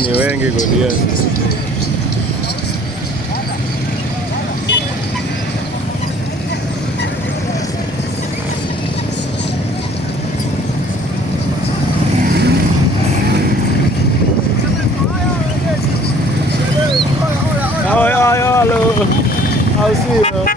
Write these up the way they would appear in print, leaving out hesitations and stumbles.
Ni wengi Goliath. Hello. I'll see you.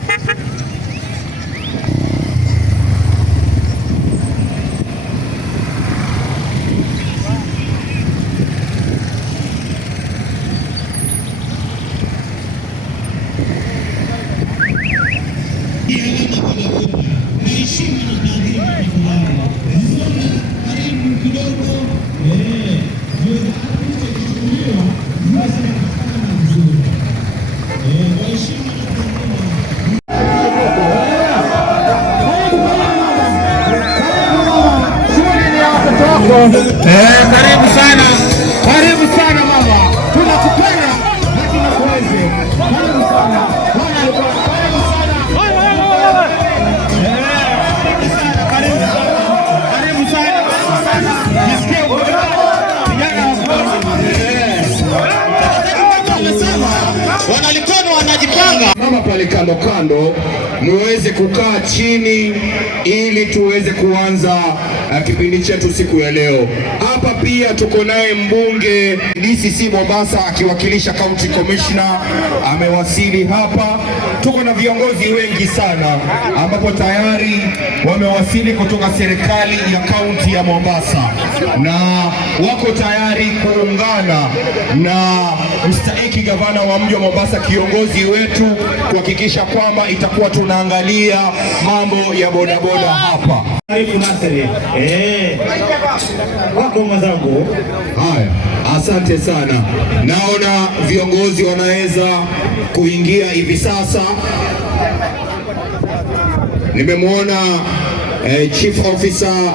Karibu sana mama, tunakupenda na tunakuenzi. Karibu sana bwana, karibu sana, karibu sana, nisikie Wanalikono wanajipanga mama pale kando kando, muweze kukaa chini ili tuweze kuanza kipindi chetu siku ya leo. Hapa pia tuko naye mbunge DCC Mombasa akiwakilisha County Commissioner amewasili hapa. Tuko na viongozi wengi sana ambapo tayari wamewasili kutoka serikali ya kaunti ya Mombasa na wako tayari kuungana na mstahiki gavana wa mji wa Mombasa, kiongozi wetu, kuhakikisha kwamba itakuwa tunaangalia mambo ya bodaboda hapa. Wako mwenzangu. Haya, asante sana. Naona viongozi wanaweza kuingia hivi sasa. Nimemwona Chief Officer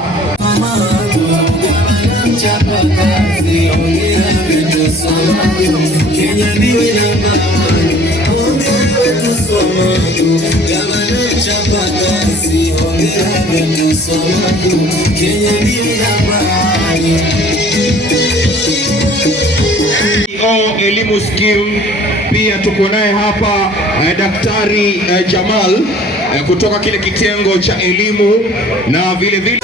elimu scheme. Pia tuko naye hapa Daktari Jamal kutoka kile kitengo cha elimu na vile vile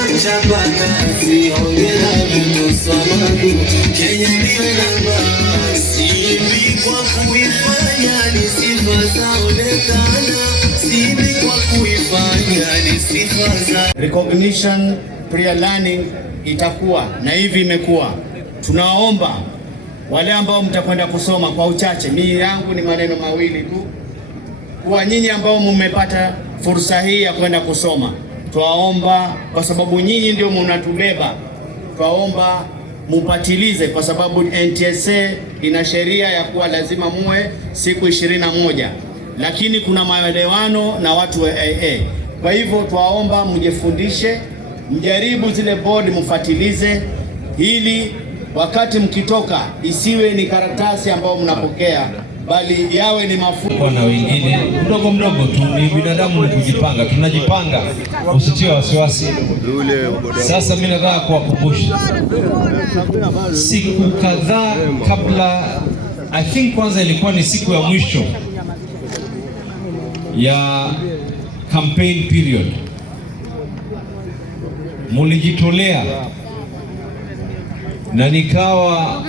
recognition pre-learning itakuwa na hivi imekuwa. Tunaomba wale ambao mtakwenda kusoma kwa uchache, mimi yangu ni maneno mawili tu, kwa nyinyi ambao mmepata fursa hii ya kwenda kusoma, twaomba, kwa sababu nyinyi ndio mnatubeba, twaomba mupatilize, kwa sababu NTSA ina sheria ya kuwa lazima muwe siku 21, lakini kuna maelewano na watu wa AA. Kwa hivyo twaomba mjifundishe, mjaribu zile board, mfatilize, ili wakati mkitoka isiwe ni karatasi ambao mnapokea, bali yawe ni mafunzo. Na wengine mdogo mdogo tu, ni binadamu, ni kujipanga, tunajipanga, usitie wasiwasi. Sasa mimi nataka kuwakumbusha siku kadhaa kabla, I think kwanza ilikuwa ni siku ya mwisho ya campaign period, mulijitolea na nikawa,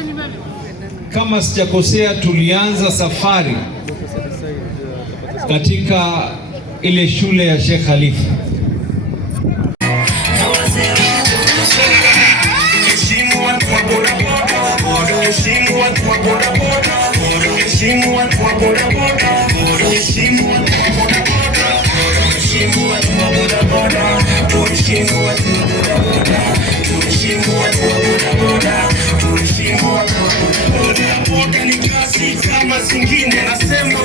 kama sijakosea, tulianza safari katika ile shule ya Sheikh Khalifa. Kama zingine nasema